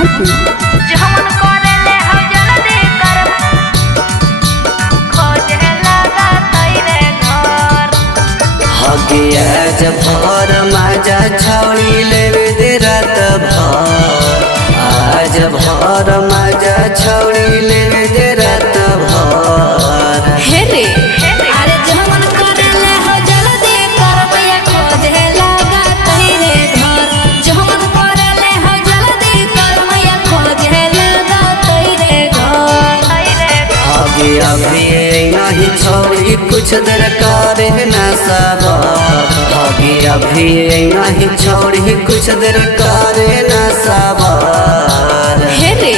जमालपुर। आज भर मजा छौड़ी लेवे दे रात भर, आज भर मजा छौड़ी लेवे दे रात भर। हे रे अरे जमन करेले हो जल्दी करबैया खोजे लगा तइरे घर, जमन करेले हो जल्दी करबैया खोजे लगा तइरे घर। आगे अभी नहीं छोड़ी कुछ देर करे न सब, आगे अभी नहीं छोड़ी कुछ देर करे न सब। हे रे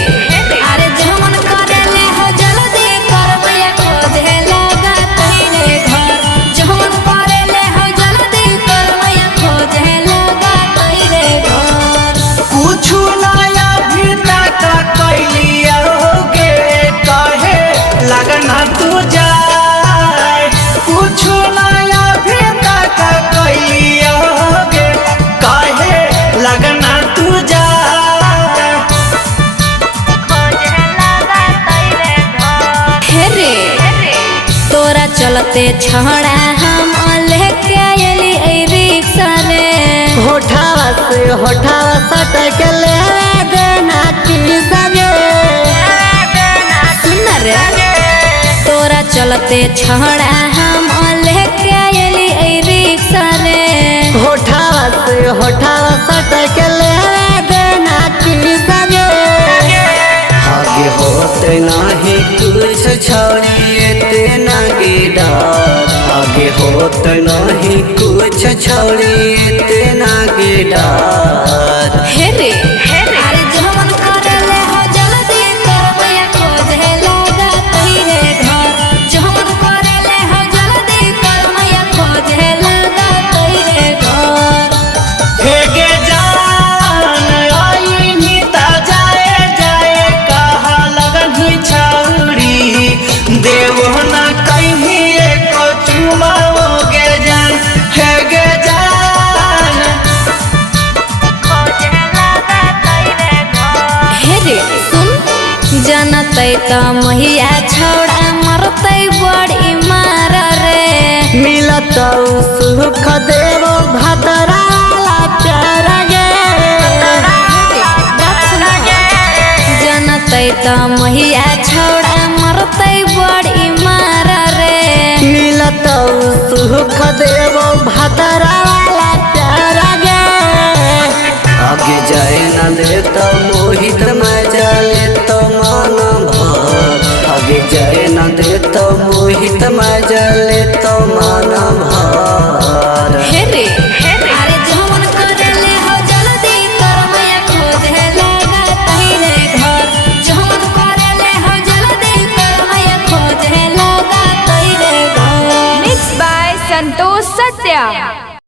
अरे जमन करेले हो जल्दी करबैया खोजे लगा तइरे घर, जमन करेले हो जल्दी करबैया खोजे लगा तइरे घर। कुछ नया भी तक कैलियोगे कहे लगना तू जाए, कुछ नया भी तक कैलियोगे कहे लगना तू जाए। हे रे तोरा चलते छड़ा हम लेके आइली ए रिक्शा रे, होठावा से होठावा सटक ले देना की सगे। सुन रे तोरा चलते छड़ा हम लेके आइली ए रिक्शा रे, होठावा से होठावा सटक ले देना की सगे। आगे होते नहीं कुछ छोड़िए तेना की डर, आगे होते नहीं कुछ छोड़िए तेना की डर। हे रे अरे जमन करेले हो जल्दी करबैया खोजे लगा तइरे घर, जमन करेले हो जल्दी करबैया खोजे लगा तइरे घर। हेगे जान आई नीता जाए जाए कहा लगन ही छौड़ी, देवो न कहीं एको चुमाओगे जान। हेगे जान हे रे सुन जनतै त महिया छौड़ा मरतै बड़ी मार रे, मिलत सुख देवो भतराला प्यार गे। जनतै त महिया छौड़ा मरतै बड़ी मार रे, मिलत सुख देवो भतराला प्यार गे। आगे जाए न दे तो मोहित मजा ले तो मन भर, आगे जाए न दे तो मोहित मजा ले तो मन